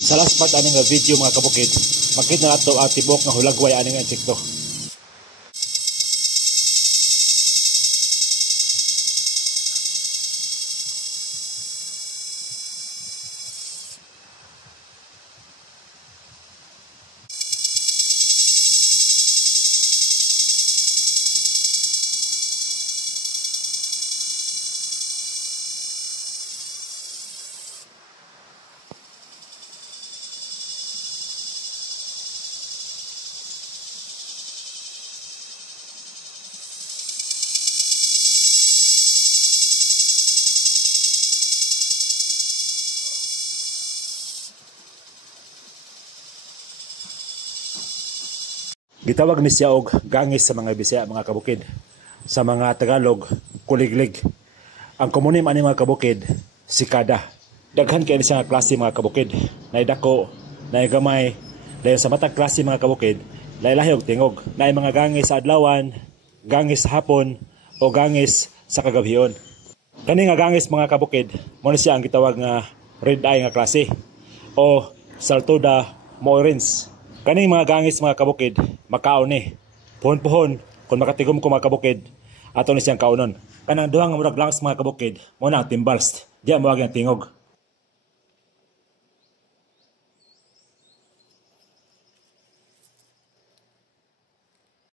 Sa last part aning nga video mga kabukid, makita na ato ang tibok nga hulagway aning nga insekto. Gitawag ni siya og gangis sa mga Bisaya mga kabukid. Sa mga Tagalog, kuliglig. Ang komunim ani mga kabukid, sikada. Daghan kay ni siya nga klase mga kabukid. Nay dako, nay gamay, dayon sa matag klase mga kabukid, lahi-lahi og tingog. Nay mga gangis sa adlawan, gangis sa hapon o gangis sa kagabhion. Kani nga gangis mga kabukid, mo ni siya ang gitawag nga red eye nga klase o Saltoda moirens. Kaning mga gangis mga kabukid, makaon ni. Puhon-puhon, kung makatigom ko mga kabukid, ato ni siyang kaunon. Kanang duhang murag langs mga kabukid, muna ang timbals, diyan mawag yung tingog.